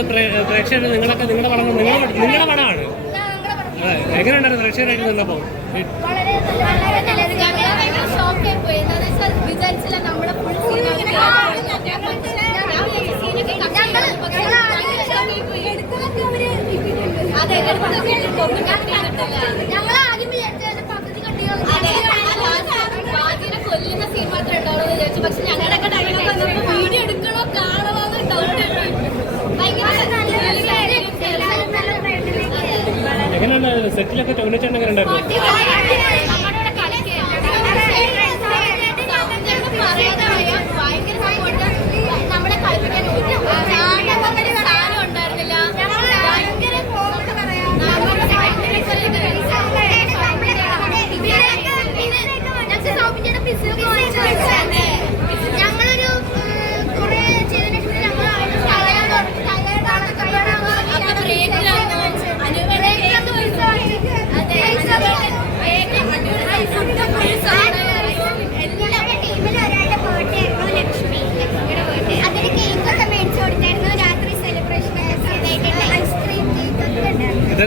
ഉണ്ടായിരുന്നു പ്രേക്ഷകർ നിങ്ങളൊക്കെ നിങ്ങളുടെ പടം നിങ്ങളുടെ നിങ്ങളുടെ പടമാണ് എങ്ങനെയുണ്ടായിരുന്നു പ്രേക്ഷകരായിട്ട് നിന്നപ്പോൾ ഞങ്ങൾ എങ്ങനെ സെറ്റിലൊക്കെ ടോയ്ലറ്റ് എങ്ങനെ ഉണ്ടായിരുന്നു Physical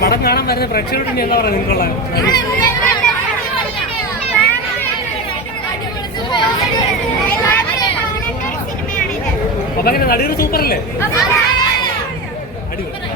പടം കാണാൻ വരുന്ന പ്രേക്ഷകരോട് എന്താ പറയുക നിങ്ങളെ അപ്പൊ അങ്ങനെ നടികൾ സൂപ്പറല്ലേ? അടിപൊളി.